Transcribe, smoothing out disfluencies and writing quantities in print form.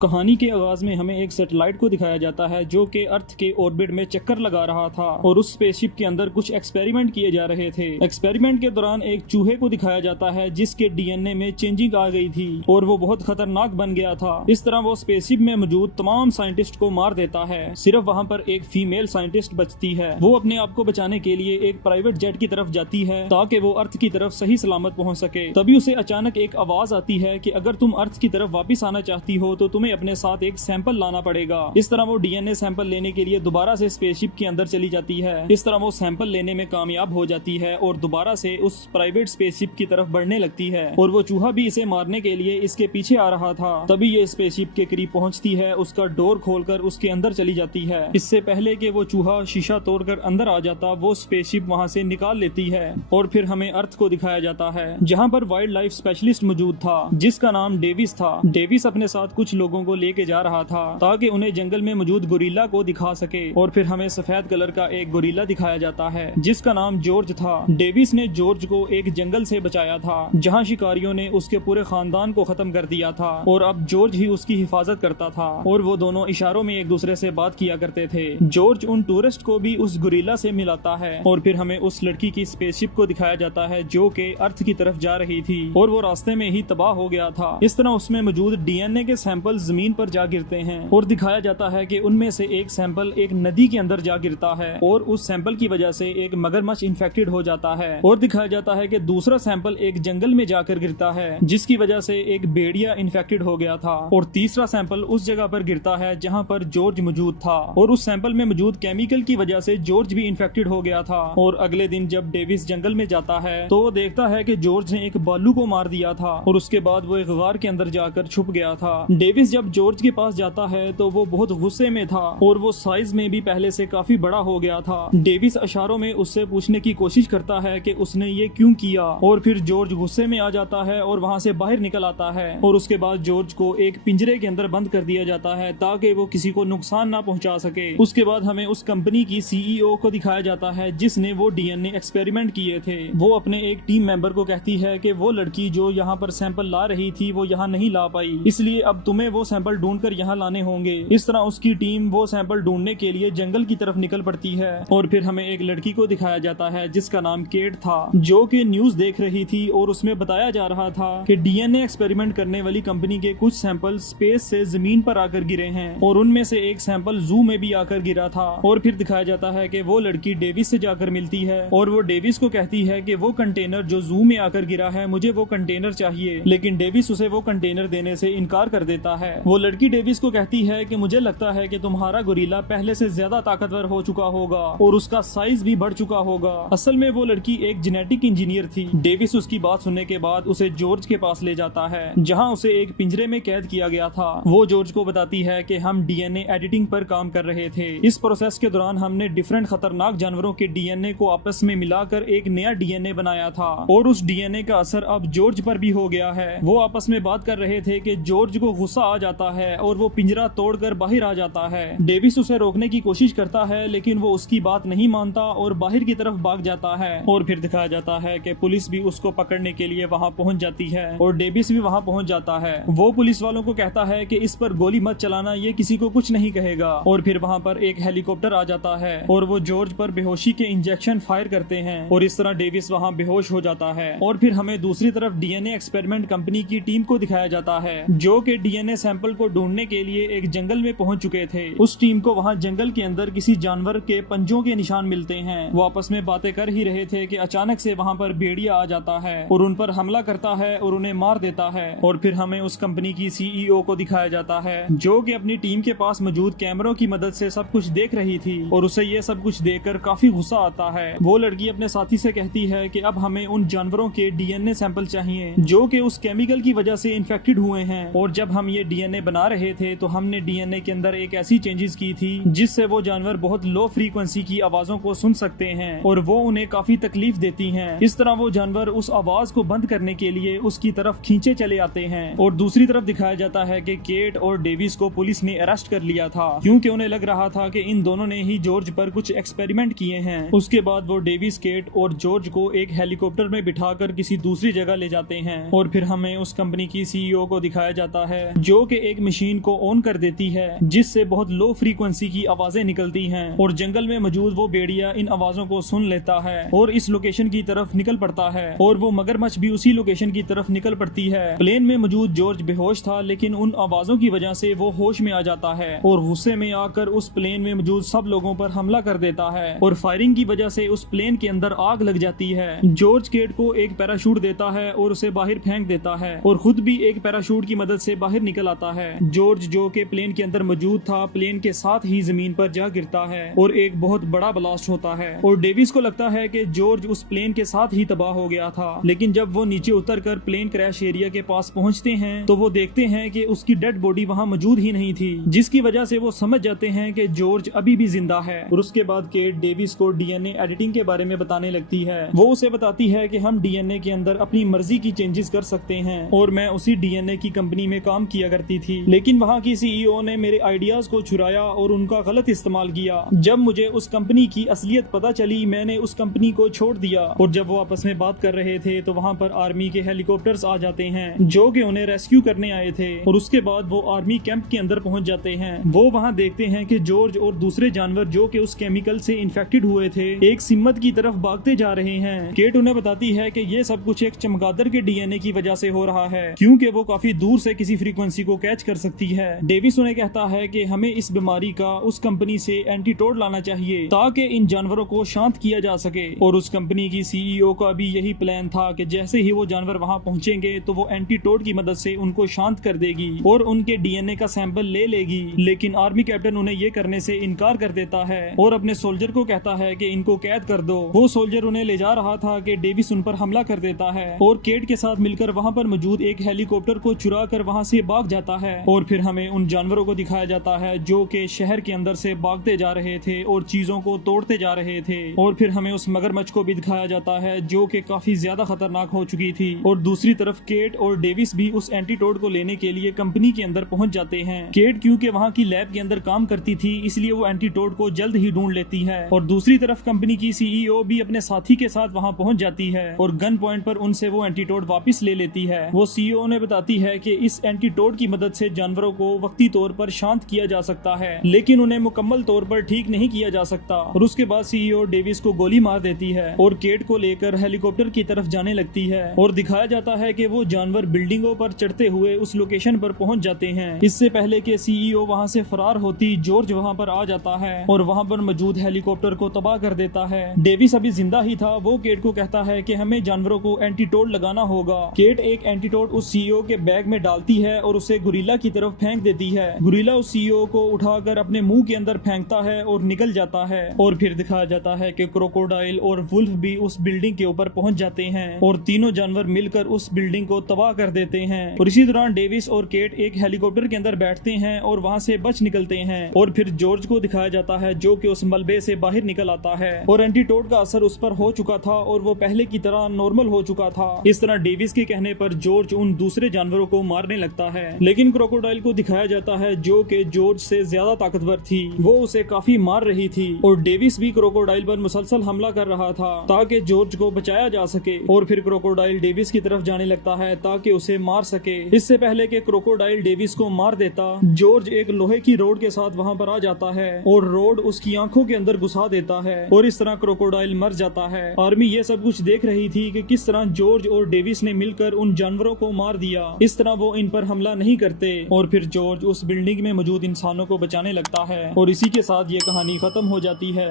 कहानी के आगाज में हमें एक सैटेलाइट को दिखाया जाता है जो कि अर्थ के ऑर्बिट में चक्कर लगा रहा था और उस स्पेसशिप के अंदर कुछ एक्सपेरिमेंट किए जा रहे थे। एक्सपेरिमेंट के दौरान एक चूहे को दिखाया जाता है जिसके डीएनए में चेंजिंग आ गई थी और वो बहुत खतरनाक बन गया था। इस तरह वो स्पेसशिप में मौजूद तमाम साइंटिस्ट को मार देता है। सिर्फ वहाँ पर एक फीमेल साइंटिस्ट बचती है। वो अपने आप को बचाने के लिए एक प्राइवेट जेट की तरफ जाती है ताकि वो अर्थ की तरफ सही सलामत पहुँच सके। तभी उसे अचानक एक आवाज आती है कि अगर तुम अर्थ की तरफ वापिस आना चाहती हो तो तुम्हें अपने साथ एक सैंपल लाना पड़ेगा। इस तरह वो डीएनए सैंपल लेने के लिए दोबारा से स्पेसशिप के अंदर चली जाती है। इस तरह वो सैंपल लेने में कामयाब हो जाती है और दोबारा से उस प्राइवेट स्पेसशिप की तरफ बढ़ने लगती है और वो चूहा भी इसे मारने के लिए इसके पीछे आ रहा था। तभी ये स्पेसशिप के करीब पहुंचती है, उसका डोर खोलकर उसके अंदर चली जाती है। इससे पहले कि वो चूहा शीशा तोड़कर अंदर आ जाता, वो स्पेसशिप वहां से निकाल लेती है और फिर हमें अर्थ को दिखाया जाता है जहाँ पर वाइल्ड लाइफ स्पेशलिस्ट मौजूद था जिसका नाम डेविस था। डेविस अपने साथ कुछ लोगों को लेके जा रहा था ताकि उन्हें जंगल में मौजूद गोरिल्ला को दिखा सके और फिर हमें सफेद कलर का एक गोरिल्ला दिखाया जाता है जिसका नाम जॉर्ज था। डेविस ने जॉर्ज को एक जंगल से बचाया था जहां शिकारियों ने उसके पूरे खानदान को खत्म कर दिया था और अब जॉर्ज ही उसकी हिफाजत करता था और वो दोनों इशारों में एक दूसरे से बात किया करते थे। जॉर्ज उन टूरिस्ट को भी उस गोरिल्ला से मिलाता है और फिर हमें उस लड़की की स्पेसशिप को दिखाया जाता है जो कि अर्थ की तरफ जा रही थी और वो रास्ते में ही तबाह हो गया था। इस तरह उसमें मौजूद डीएनए के सैंपल जमीन पर जा गिरते हैं और दिखाया जाता है कि उनमें से एक सैंपल एक नदी के अंदर जा गिरता है और उस सैंपल की वजह से एक मगरमच्छ इन्फेक्टेड हो जाता है और दिखाया जाता है कि दूसरा सैंपल एक जंगल में जाकर गिरता है जिसकी वजह से एक भेड़िया इन्फेक्टेड हो गया था और तीसरा सैंपल उस जगह पर गिरता है जहां पर जॉर्ज मौजूद था और उस सैंपल में मौजूद केमिकल की वजह से जॉर्ज भी इन्फेक्टेड हो गया था। और अगले दिन जब डेविस जंगल में जाता है तो वो देखता है कि जॉर्ज ने एक भालू को मार दिया था और उसके बाद वो एक गार के अंदर जाकर छुप गया था। डेविस जब जॉर्ज के पास जाता है तो वो बहुत गुस्से में था और वो साइज में भी पहले से काफी बड़ा हो गया था। डेविस इशारों में उससे पूछने की कोशिश करता है कि उसने ये क्यों किया और फिर जॉर्ज गुस्से में आ जाता है और वहाँ से बाहर निकल आता है और उसके बाद जॉर्ज को एक पिंजरे के अंदर बंद कर दिया जाता है ताकि वो किसी को नुकसान ना पहुंचा सके। उसके बाद हमें उस कंपनी की सीईओ को दिखाया जाता है जिसने वो डीएनए एक्सपेरिमेंट किए थे। वो अपने एक टीम मेंबर को कहती है कि वो लड़की जो यहाँ पर सैंपल ला रही थी वो यहाँ नहीं ला पाई, इसलिए अब तुम्हें वो सैंपल ढूंढकर यहाँ लाने होंगे। इस तरह उसकी टीम वो सैंपल ढूंढने के लिए जंगल की तरफ निकल पड़ती है और फिर हमें एक लड़की को दिखाया जाता है जिसका नाम केट था जो कि न्यूज देख रही थी और उसमें बताया जा रहा था कि डीएनए एक्सपेरिमेंट करने वाली कंपनी के कुछ सैंपल स्पेस से जमीन पर आकर गिरे हैं और उनमें से एक सैंपल जू में भी आकर गिरा था। और फिर दिखाया जाता है कि वो लड़की डेविस से जाकर मिलती है और वो डेविस को कहती है कि वो कंटेनर जो जू में आकर गिरा है मुझे वो कंटेनर चाहिए, लेकिन डेविस उसे वो कंटेनर देने से इनकार कर देता है। वो लड़की डेविस को कहती है कि मुझे लगता है कि तुम्हारा गोरिल्ला पहले से ज्यादा ताकतवर हो चुका होगा और उसका साइज भी बढ़ चुका होगा। असल में वो लड़की एक जेनेटिक इंजीनियर थी। डेविस उसकी बात सुनने के बाद उसे जॉर्ज के पास ले जाता है जहां उसे एक पिंजरे में कैद किया गया था। वो जॉर्ज को बताती है कि हम डीएनए एडिटिंग पर काम कर रहे थे। इस प्रोसेस के दौरान हमने डिफरेंट खतरनाक जानवरों के डीएनए को आपस में मिलाकर एक नया डीएनए बनाया था और उस डीएनए का असर अब जॉर्ज पर भी हो गया है। वो आपस में बात कर रहे थे कि जॉर्ज को गुस्सा आ जाता है और वो पिंजरा तोड़कर बाहर आ जाता है। डेविस उसे रोकने की कोशिश करता है लेकिन वो उसकी बात नहीं मानता और बाहर की तरफ भाग जाता है और फिर दिखाया जाता है कि पुलिस भी उसको पकड़ने के लिए वहां पहुंच जाती है और डेविस भी वहां पहुंच जाता है। वो पुलिस वालों को कहता है कि इस पर गोली मत चलाना, ये किसी को कुछ नहीं कहेगा। और फिर वहां पर एक हेलीकॉप्टर आ जाता है और वो जॉर्ज पर बेहोशी के इंजेक्शन फायर करते हैं और इस तरह डेविस वहां बेहोश हो जाता है। और फिर हमें दूसरी तरफ डीएनए एक्सपेरिमेंट कंपनी की टीम को दिखाया जाता है जो कि डीएनए सैंपल को ढूंढने के लिए एक जंगल में पहुंच चुके थे। उस टीम को वहां जंगल के अंदर किसी जानवर के पंजों के निशान मिलते हैं। वो आपस में बातें कर ही रहे थे कि अचानक से वहां पर भेड़िया आ जाता है और उन पर हमला करता है और उन्हें मार देता है। और फिर हमें उस कंपनी की सीईओ को दिखाया जाता है जो कि अपनी टीम के पास मौजूद कैमरों की मदद से सब कुछ देख रही थी और उसे ये सब कुछ देखकर काफी गुस्सा आता है। वो लड़की अपने साथी से कहती है कि अब हमें उन जानवरों के डीएनए सैंपल चाहिए जो कि उस केमिकल की वजह से इन्फेक्टेड हुए हैं और जब हम ये डीएनए बना रहे थे तो हमने डीएनए के अंदर एक ऐसी चेंजेस की थी जिससे वो जानवर बहुत लो फ्रीक्वेंसी की आवाजों को सुन सकते हैं और वो उन्हें काफी तकलीफ देती हैं। इस तरह वो जानवर उस आवाज को बंद करने के लिए उसकी तरफ खींचे चले आते हैं। और दूसरी तरफ दिखाया जाता है कि केट और डेविस को पुलिस ने अरेस्ट कर लिया था क्योंकि उन्हें लग रहा था कि इन दोनों ने ही जॉर्ज पर कुछ एक्सपेरिमेंट किए हैं। उसके बाद वो डेविस, केट और जॉर्ज को एक हेलीकॉप्टर में बिठाकर किसी दूसरी जगह ले जाते हैं और फिर हमें उस कंपनी की सीईओ को दिखाया जाता है जो कि एक मशीन को ऑन कर देती है जिससे बहुत लो फ्रीक्वेंसी की आवाजें निकलती हैं और जंगल में मौजूद वो भेड़िया इन आवाजों को सुन लेता है और इस लोकेशन की तरफ निकल पड़ता है और वो मगरमच्छ भी उसी लोकेशन की तरफ निकल पड़ती है। प्लेन में मौजूद जॉर्ज बेहोश था, लेकिन उन आवाजों की वजह से वो होश में आ जाता है और गुस्से में आकर उस प्लेन में मौजूद सब लोगों पर हमला कर देता है और फायरिंग की वजह से उस प्लेन के अंदर आग लग जाती है। जॉर्ज केट को एक पैराशूट देता है और उसे बाहर फेंक देता है और खुद भी एक पैराशूट की मदद से बाहर निकल आता है। जॉर्ज जो कि प्लेन के अंदर मौजूद था, प्लेन के साथ ही जमीन पर जा गिरता है और एक बहुत बड़ा ब्लास्ट होता है और डेविस को लगता है कि जॉर्ज उस प्लेन के साथ ही तबाह हो गया था। लेकिन जब वो नीचे उतरकर प्लेन क्रैश एरिया के पास पहुंचते हैं तो वो देखते हैं कि उसकी डेड बॉडी वहां मौजूद ही नहीं थी, जिसकी वजह से वो समझ जाते हैं कि जॉर्ज अभी भी जिंदा है। और उसके बाद केट डेविस को डीएनए एडिटिंग के बारे में बताने लगती है। वो उसे बताती है कि हम डीएनए के अंदर अपनी मर्जी की चेंजेस कर सकते हैं और मैं उसी डीएनए की कंपनी में काम किया करती थी, लेकिन वहाँ की सीईओ ने मेरे आइडियाज को चुराया और उनका गलत इस्तेमाल किया। जब मुझे उस कंपनी की असलियत पता चली, मैंने उस कंपनी को छोड़ दिया। और जब वो आपस में बात कर रहे थे तो वहाँ पर आर्मी के हेलीकॉप्टर्स आ जाते हैं जो कि उन्हें रेस्क्यू करने आए थे और उसके बाद वो आर्मी कैंप के अंदर पहुंच जाते हैं। वो वहाँ देखते हैं कि जॉर्ज और दूसरे जानवर जो कि उस केमिकल से इन्फेक्टेड हुए थे एक सिम्मत की तरफ भागते जा रहे हैं। केट उन्हें बताती है कि ये सब कुछ एक चमगादड़ के डीएनए की वजह से हो रहा है, क्योंकि वो काफी दूर से किसी फ्रीक्वेंसी को कैच कर सकती है। डेविस उन्हें कहता है कि हमें इस बीमारी का उस कंपनी से एंटीटोड लाना चाहिए ताकि इन जानवरों को शांत किया जा सके। और उस कंपनी की सीईओ का भी यही प्लान था कि जैसे ही वो जानवर वहाँ पहुँचेंगे तो वो एंटीटोड की मदद से उनको शांत कर देगी और उनके डीएनए का सैंपल ले लेगी। लेकिन आर्मी कैप्टन उन्हें ये करने से इनकार कर देता है और अपने सोल्जर को कहता है कि इनको कैद कर दो। वो सोल्जर उन्हें ले जा रहा था कि डेविस उन पर हमला कर देता है और केट के साथ मिलकर वहाँ पर मौजूद एक हेलीकॉप्टर को चुरा कर वहाँ से भाग जाता है। और फिर हमें उन जानवरों को दिखाया जाता है जो कि शहर के अंदर से भागते जा रहे थे और चीजों को तोड़ते जा रहे थे। और फिर हमें उस मगरमच्छ को भी दिखाया जाता है जो कि काफी ज्यादा खतरनाक हो चुकी थी। और दूसरी तरफ केट और डेविस भी उस एंटीटोड को लेने के लिए कंपनी के अंदर पहुंच जाते हैं। केट क्योंकि वहाँ की लैब के अंदर काम करती थी इसलिए वो एंटीटोड को जल्द ही ढूंढ लेती है। और दूसरी तरफ कंपनी की सीईओ भी अपने साथी के साथ वहाँ पहुंच जाती है और गन पॉइंट पर उनसे वो एंटीटोड वापस ले लेती है। वो सीईओ ने बताती है कि इस एंटीटोड की मदद से जानवरों को वक्ती तौर पर शांत किया जा सकता है, लेकिन उन्हें मुकम्मल तौर पर ठीक नहीं किया जा सकता। और उसके बाद सीईओ डेविस को गोली मार देती है और केट को लेकर हेलीकॉप्टर की तरफ जाने लगती है और दिखाया जाता है कि वो जानवर बिल्डिंगों पर चढ़ते हुए उस लोकेशन पर पहुंच जाते हैं। इससे पहले कि सीईओ वहां से फरार होती, जॉर्ज वहां पर आ जाता है और वहां पर मौजूद हेलीकॉप्टर को तबाह कर देता है। डेविस अभी जिंदा ही था। वो केट को कहता है कि हमें जानवरों को एंटीटोड लगाना होगा। केट एक एंटीटोड उस सीईओ के बैग में डालती है और उसे गुरिल्ला की तरफ फेंक देती है। गुरिल्ला उस सीईओ को उठाकर अपने मुंह के अंदर फेंकता है और निकल जाता है। और फिर दिखाया जाता है कि क्रोकोडाइल और वुल्फ भी उस बिल्डिंग के ऊपर पहुंच जाते हैं और तीनों जानवर मिलकर उस बिल्डिंग को तबाह कर देते हैं। और इसी दौरान डेविस और केट एक हेलीकॉप्टर के अंदर बैठते हैं और वहां से बच निकलते हैं। और फिर जॉर्ज को दिखाया जाता है जो कि उस मलबे से बाहर निकल आता है और एंटीटोड का असर उस पर हो चुका था और वो पहले की तरह नॉर्मल हो चुका था। इस तरह डेविस के कहने पर जॉर्ज उन दूसरे जानवरों को मारने लगता है, लेकिन क्रोकोडाइल को दिखाया जाता है जो कि जॉर्ज से ज्यादा ताकतवर थी। वो उसे काफी मार रही थी और डेविस भी क्रोकोडाइल पर मुसलसल हमला कर रहा था ताकि जॉर्ज को बचाया जा सके। और फिर क्रोकोडाइल डेविस की तरफ जाने लगता है ताकि उसे मार सके। इससे पहले कि क्रोकोडाइल डेविस को मार देता, जॉर्ज एक लोहे की रोड के साथ वहां पर आ जाता है और रोड उसकी आंखों के अंदर घुसा देता है और इस तरह क्रोकोडाइल मर जाता है। आर्मी ये सब कुछ देख रही थी कि किस तरह जॉर्ज और डेविस ने मिलकर उन जानवरों को मार दिया। इस तरह वो इन पर हमला नहीं करते और फिर जॉर्ज उस बिल्डिंग में मौजूद इंसानों को बचाने लगता है और इसी के साथ ये कहानी खत्म हो जाती है।